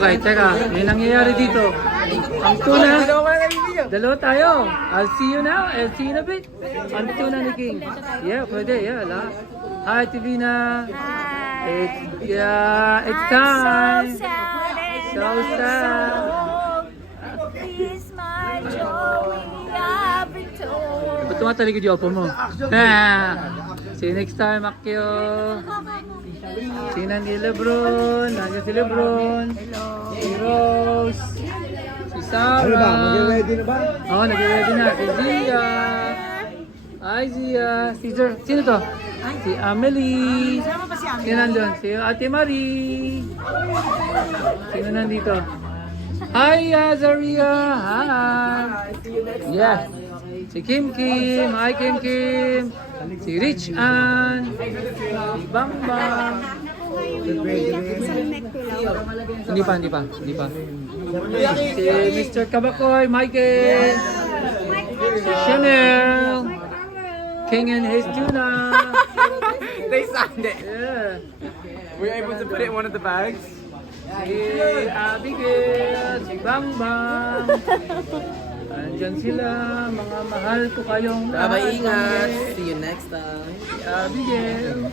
Okay, teka, may nangyayari dito. Ang tuna, dalawa tayo. I'll see you now. I'll see you in a bit. Ang tuna ni King. Yeah, pwede. Yeah, la. Hi, Tivina. It's time. So sad. Please, my joy, I've been told. Ba't tumatalikod yung opo mo? See you next time, Akyo. Sinan si Lebron. Nandiyan si Lebron. Si Rose. Si Sarah. Ano ba? Mag-ready na ba? Oo, nag-ready na. Si Zia. Hi, Zia. Sino to? Si Amelie. Sino nandun? Si Ate Marie. Sino nandito? Hi, Azaria. Hi. Yeah. Si Kim Kim. Hi, Kim Kim. Si Rich Ann. Si Bang Bang. Hindi pa. Si Mr. Kabakoy, Michael. Si Chanel. King and his tuna. They signed it. Yeah. Were you able to put it in one of the bags? Si Abigail. Si Bang Bang. Andyan sila. Mga mahal ko kayong lahat. Bye-bye, ingat. See you next time. Si Abigail.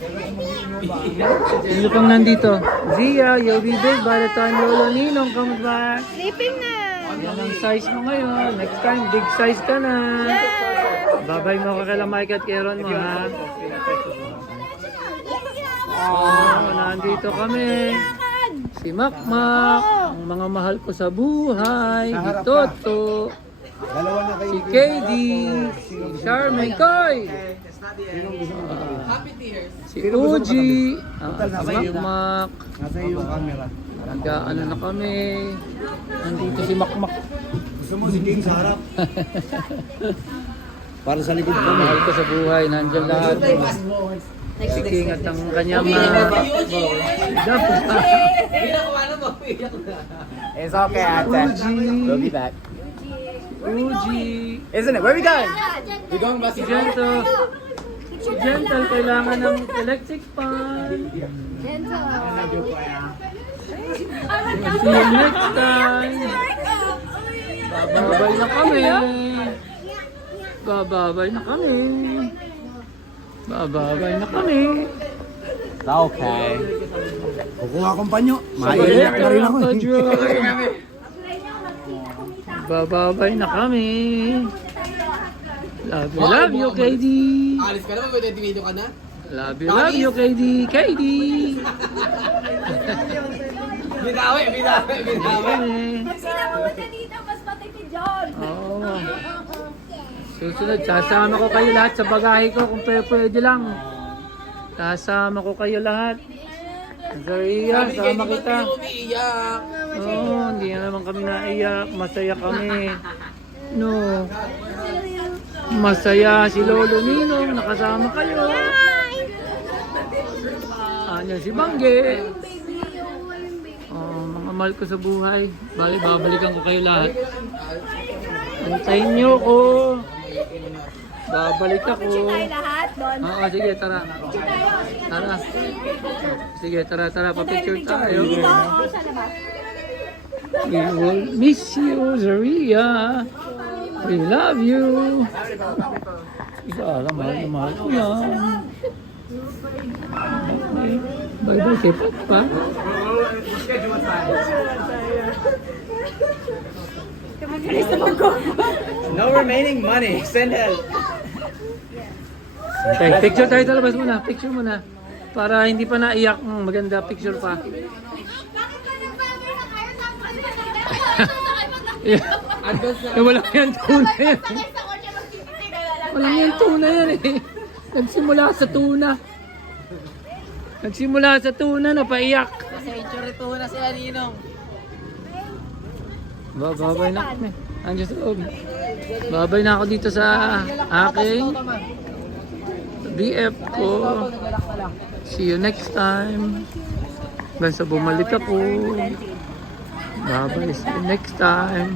Sino pang nandito? Zia, you'll be big by the time Lolo Ninong comes back. Sleeping na. Yan ang size mo ngayon. Next time, big size ka na. Babay mo ka kay Mike at Keron mo, ha? Nandito kami. Si Makmak, ang mga mahal ko sa buhay. Si Toto. Dalawa na kayo. Si KD. Si Charmaine Koy. Si Uji. Si Makmak. Nasa iyo yung camera. Nag-ano na kami. Nandito si Makmak. Gusto mo si King sa harap? Para sa likod ko. Mahal ko sa buhay. Nandyan lahat. Si King at ang kanyang mga... It's okay, ate. We'll be back. Uji. Isn't it? Where are we going? We're going back Si Gentle. Si Gentle kailangan ng electric fan. See you next time. Bababay na kami. Bababay na kami. Bababay na kami. Okay. Kukuha akong panyo. Maiiyak na rin ako. Bababay na kami. Love you, KD. Alis ka na, mag-video ka na? Love you, KD. KD. Binawi. Sila pumunta dito, mas matipid yun. Oo. Susunod, sasama ko kayo lahat sa bagahe ko kung pwede lang. Sasama ko kayo lahat. Zaria, sama kita. Oo, hindi na naman kami naiyak. Masaya kami. No. Masaya si Lolo Ninong, nakasama kayo. Anyan si Bangge. Mga mahal ko sa buhay. Babalikan ko kayo lahat. Antayin niyo ko. Babalik ako. Tayo lahat doon. Oo, sige, tara. Tara. Sige, tara. Pa-picture tayo. Dito, sa labas. We will miss you, Zaria. We love you. Ikaw, mahal ko yan. Bye-bye kay Papa. No remaining money. Send help. Okay, picture tayo sa labas muna. Picture muna. Para hindi pa naiyak. Maganda picture pa. Walang yan tuna yan. Walang yan tuna yan eh. Nagsimula sa tuna, napaiyak. Century to na si Aninong. Babay na kami. Andiyan sa loob. Babay na ako dito sa aking BF ko. See you next time. Basta bumalik ako. Babay, see you next time.